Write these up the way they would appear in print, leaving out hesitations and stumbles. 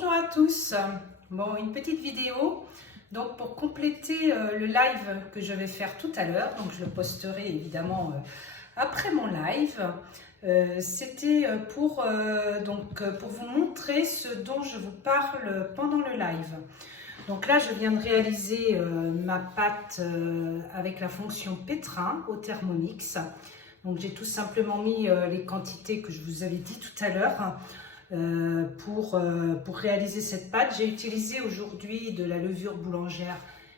Bonjour à tous. Bon, une petite vidéo donc pour compléter le live que je vais faire tout à l'heure. Donc je le posterai évidemment après mon live. C'était pour vous montrer ce dont je vous parle pendant le live. Donc là, je viens de réaliser ma pâte avec la fonction pétrin au Thermomix. Donc j'ai tout simplement mis les quantités que je vous avais dit tout à l'heure. Pour réaliser cette pâte, j'ai utilisé aujourd'hui de la levure boulangère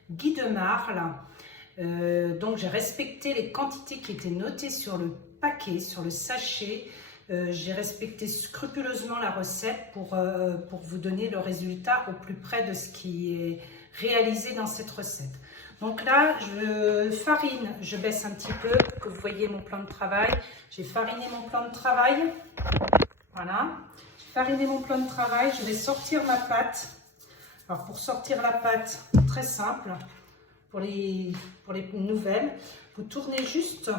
Guy de Marle. Donc j'ai respecté les quantités qui étaient notées sur le paquet, sur le sachet. J'ai respecté scrupuleusement la recette pour vous donner le résultat au plus près de ce qui est réalisé dans cette recette. Donc là, je farine, je baisse un petit peu, que vous voyez mon plan de travail. J'ai fariné mon plan de travail. Voilà. Fariner mon plan de travail, je vais sortir ma pâte. Alors pour sortir la pâte, très simple, pour les nouvelles, vous tournez juste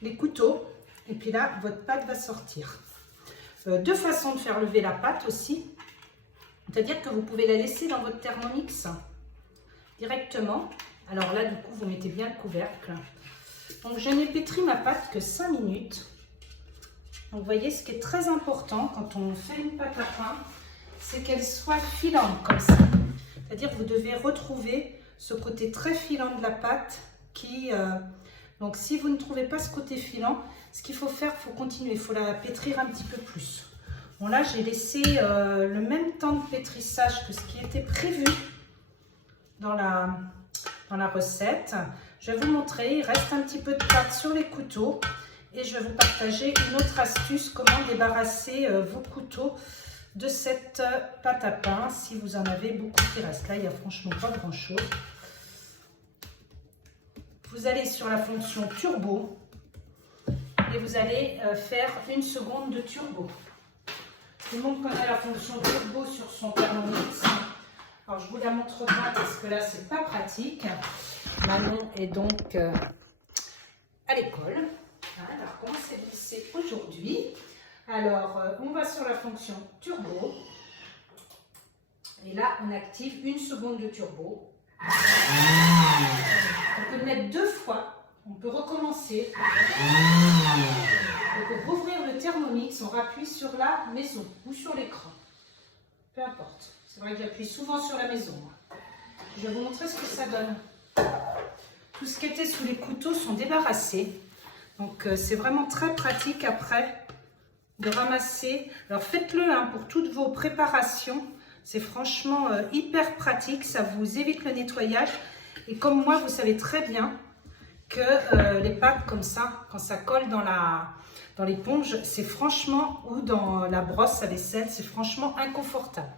les couteaux et puis là, votre pâte va sortir. Deux façons de faire lever la pâte aussi, c'est-à-dire que vous pouvez la laisser dans votre Thermomix directement. Alors là, du coup, vous mettez bien le couvercle. Donc je n'ai pétri ma pâte que 5 minutes. Donc, vous voyez, ce qui est très important quand on fait une pâte à pain, c'est qu'elle soit filante comme ça. C'est-à-dire que vous devez retrouver ce côté très filant de la pâte qui... donc, si vous ne trouvez pas ce côté filant, ce qu'il faut faire, il faut continuer. Il faut la pétrir un petit peu plus. Bon, là, j'ai laissé le même temps de pétrissage que ce qui était prévu dans la recette. Je vais vous montrer, il reste un petit peu de pâte sur les couteaux. Et je vais vous partager une autre astuce, comment débarrasser vos couteaux de cette pâte à pain si vous en avez beaucoup qui restent. Là, il n'y a franchement pas grand chose. Vous allez sur la fonction turbo et vous allez faire 1 seconde de turbo. Tout le monde connaît la fonction turbo sur son Thermomix. Alors, je vous la montre pas parce que là, c'est pas pratique. Manon est donc à l'école. Alors, comment c'est glissé aujourd'hui? Alors, on va sur la fonction turbo. Et là, on active 1 seconde de turbo. On peut le mettre 2 fois. On peut recommencer. Et pour ouvrir le Thermomix, on appuie sur la maison ou sur l'écran. Peu importe. C'est vrai que j'appuie souvent sur la maison. Je vais vous montrer ce que ça donne. Tout ce qui était sous les couteaux sont débarrassés. Donc, c'est vraiment très pratique après de ramasser. Alors, faites-le pour toutes vos préparations. C'est franchement hyper pratique. Ça vous évite le nettoyage. Et comme moi, vous savez très bien que les pâtes comme ça, quand ça colle dans l'éponge, c'est franchement, ou dans la brosse à vaisselle, c'est franchement inconfortable.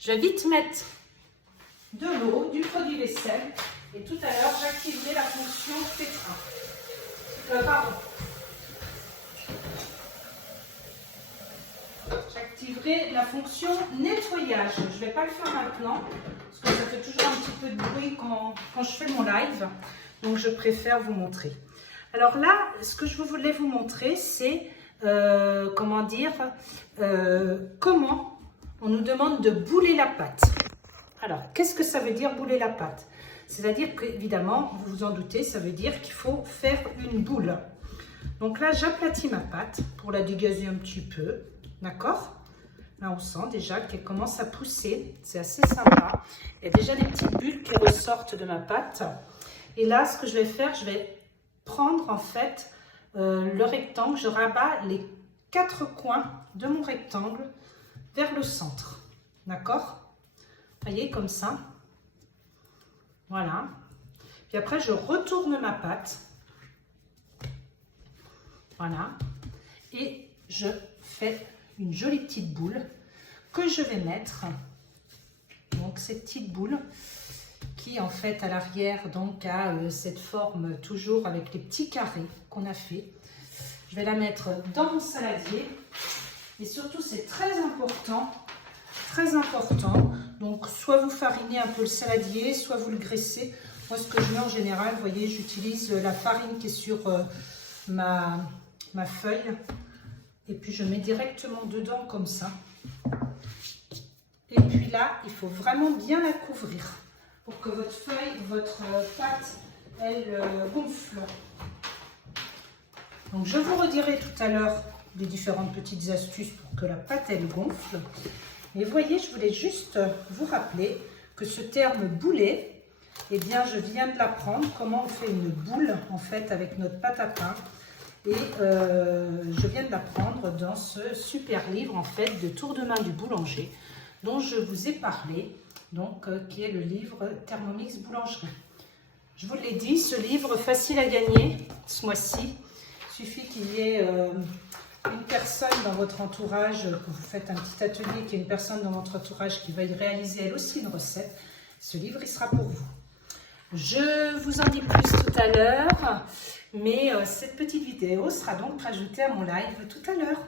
Je vais vite mettre de l'eau, du produit vaisselle. Et tout à l'heure, j'activerai la fonction pétrin. J'activerai la fonction nettoyage. Je ne vais pas le faire maintenant parce que ça fait toujours un petit peu de bruit quand je fais mon live. Donc, je préfère vous montrer. Alors là, ce que je voulais vous montrer, c'est comment on nous demande de bouler la pâte. Alors, qu'est-ce que ça veut dire bouler la pâte? C'est-à-dire qu'évidemment, vous vous en doutez, ça veut dire qu'il faut faire une boule. Donc là, j'aplatis ma pâte pour la dégazer un petit peu. D'accord? Là, on sent déjà qu'elle commence à pousser. C'est assez sympa. Il y a déjà des petites bulles qui ressortent de ma pâte. Et là, ce que je vais faire, je vais prendre en fait le rectangle. Je rabats les 4 coins de mon rectangle vers le centre. D'accord? Vous voyez, comme ça. Voilà. Puis après, je retourne ma pâte. Voilà. Et je fais une jolie petite boule que je vais mettre. Donc, cette petite boule qui, en fait, à l'arrière, donc, a cette forme toujours avec les petits carrés qu'on a fait. Je vais la mettre dans mon saladier. Et surtout, c'est très important. Très important. Donc, soit vous farinez un peu le saladier, soit vous le graissez. Moi, ce que je mets en général, vous voyez, j'utilise la farine qui est sur ma feuille. Et puis je mets directement dedans comme ça. Et puis là, il faut vraiment bien la couvrir pour que votre feuille, votre pâte, elle gonfle. Donc je vous redirai tout à l'heure les différentes petites astuces pour que la pâte elle gonfle. Et vous voyez, je voulais juste vous rappeler que ce terme boulet, eh bien je viens de l'apprendre, comment on fait une boule en fait avec notre pâte à pain. Et je viens de l'apprendre dans ce super livre en fait de Tour de main du boulanger dont je vous ai parlé, donc qui est le livre Thermomix Boulangerie. Je vous l'ai dit, ce livre facile à gagner ce mois-ci. Il suffit qu'il y ait une personne dans votre entourage, que vous faites un petit atelier, qu'il y ait une personne dans votre entourage qui veuille réaliser elle aussi une recette. Ce livre, il sera pour vous. Je vous en dis plus tout à l'heure, mais cette petite vidéo sera donc rajoutée à mon live tout à l'heure.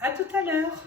À tout à l'heure.